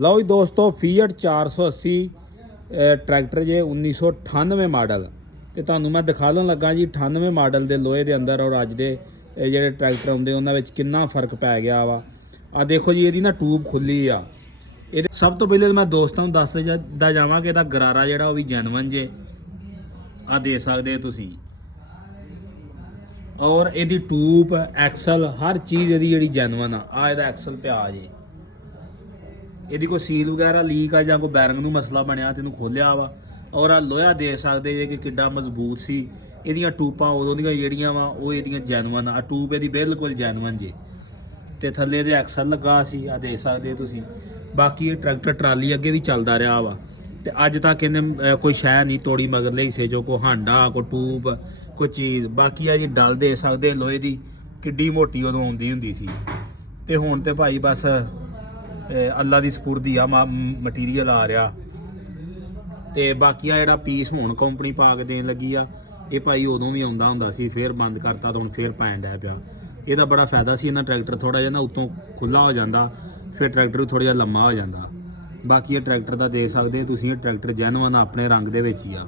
ਲਓ ਜੀ ਦੋਸਤੋ ਫੀਅਟ 480 ਟਰੈਕਟਰ ਜੇ 1998 ਮਾਡਲ ਤੇ ਤੁਹਾਨੂੰ ਮੈਂ ਦਿਖਾਉਣ ਲੱਗਾ ਜੀ 98 ਮਾਡਲ ਦੇ ਲੋਹੇ ਦੇ ਅੰਦਰ ਔਰ ਅੱਜ ਦੇ ਜਿਹੜੇ ਟਰੈਕਟਰ ਆਉਂਦੇ ਉਹਨਾਂ ਵਿੱਚ ਕਿੰਨਾ ਫਰਕ ਪੈ ਗਿਆ ਵਾ। ਆ ਦੇਖੋ ਜੀ ਇਹਦੀ ਨਾ ਟੂਬ ਖੁੱਲੀ ਆ। ਇਹ ਸਭ ਤੋਂ ਪਹਿਲੇ ਮੈਂ ਦੋਸਤਾਂ ਨੂੰ ਦੱਸਦਾ ਜਾਵਾਂ ਕਿ ਇਹਦਾ ਗਰਾਰਾ ਜਿਹੜਾ ਉਹ ਵੀ ਜੈਨੂਇਨ ਜੇ ਆ ਦੇ ਸਕਦੇ ਤੁਸੀਂ। ਔਰ ਇਹਦੀ ਟੂਬ ਐਕਸਲ ਹਰ ਚੀਜ਼ ਇਹਦੀ ਜਿਹੜੀ ਜੈਨੂਇਨ ਆ ਇਹਦਾ ਐਕਸਲ ਪਿਆ ਜੇ। ਇਹਦੀ ਕੋਈ ਸੀਲ ਵਗੈਰਾ ਲੀਕ ਆ ਜਾਂ ਕੋਈ ਬੈਰਿੰਗ ਨੂੰ ਮਸਲਾ ਬਣਿਆ ਤੈਨੂੰ ਖੋਲਿਆ ਵਾ। ਔਰ ਆ ਲੋਹਾ ਦੇ ਸਕਦੇ ਜੇ ਕਿ ਕਿੱਡਾ ਮਜ਼ਬੂਤ ਸੀ। ਇਹਦੀਆਂ ਟੂਬਾਂ ਉਦੋਂ ਦੀਆਂ ਜਿਹੜੀਆਂ ਵਾ ਉਹ ਇਹਦੀਆਂ ਜੈਨੂਇਨ ਆ। ਟੂਬ ਇਹਦੀ ਬਿਲਕੁਲ ਜੈਨੂਇਨ ਜੇ ਤੇ ਥੱਲੇ ਦੇ ਐਕਸਲ ਲੱਗਾ ਸੀ ਆ ਦੇ ਸਕਦੇ ਤੁਸੀਂ। ਬਾਕੀ ਇਹ ਟਰੈਕਟਰ ਟਰਾਲੀ ਅੱਗੇ ਵੀ ਚੱਲਦਾ ਰਿਹਾ ਵਾ ਤੇ ਅੱਜ ਤੱਕ ਇਹਨੇ ਕੋਈ ਸ਼ੈ ਨਹੀਂ ਤੋੜੀ ਮਗਰਲੇ ਹਿੱਸੇ ਜੋ ਕੋਈ ਹਾਂਡਾ ਕੋਈ ਟੂਬ ਕੋਈ ਚੀਜ਼। ਬਾਕੀ ਆ ਜੀ ਡਲ ਦੇ ਸਕਦੇ ਲੋਹੇ ਦੀ ਕਿੱਡੀ ਮੋਟੀ ਉਦੋਂ ਆਉਂਦੀ ਹੁੰਦੀ ਸੀ ਤੇ ਹੁਣ ਤੇ ਭਾਈ ਬਸ ਅੱਲਾ ਦੀ ਸਪੁਰਦੀ ਆ ਮਟੀਰੀਅਲ ਆ ਰਿਹਾ। ਤੇ ਬਾਕੀ ਆ ਜਿਹੜਾ ਪੀਸ ਹੁਣ ਕੰਪਨੀ ਪਾ ਕੇ ਦੇਣ ਲੱਗੀ ਆ ਇਹ ਭਾਈ ਉਦੋਂ ਵੀ ਆਉਂਦਾ ਹੁੰਦਾ ਸੀ ਫਿਰ ਬੰਦ ਕਰਤਾ ਤਾਂ ਹੁਣ ਫਿਰ ਪੈਣ ਡਿਆ ਪਿਆ। ਇਹਦਾ ਬੜਾ ਫਾਇਦਾ ਸੀ ਇਹਨਾਂ ਟਰੈਕਟਰ ਥੋੜਾ ਜਿਹਾ ਨਾ ਉੱਤੋਂ ਖੁੱਲਾ ਹੋ ਜਾਂਦਾ ਫਿਰ ਟਰੈਕਟਰ ਥੋੜਾ ਜਿਹਾ ਲੰਮਾ ਹੋ ਜਾਂਦਾ। ਬਾਕੀ ਇਹ ਟਰੈਕਟਰ ਦਾ ਦੇਖ ਸਕਦੇ ਤੁਸੀਂ ਇਹ ਟਰੈਕਟਰ ਜੈਨੂਇਨ ਆਪਣੇ ਰੰਗ ਦੇ ਵਿੱਚ ਹੀ ਆ।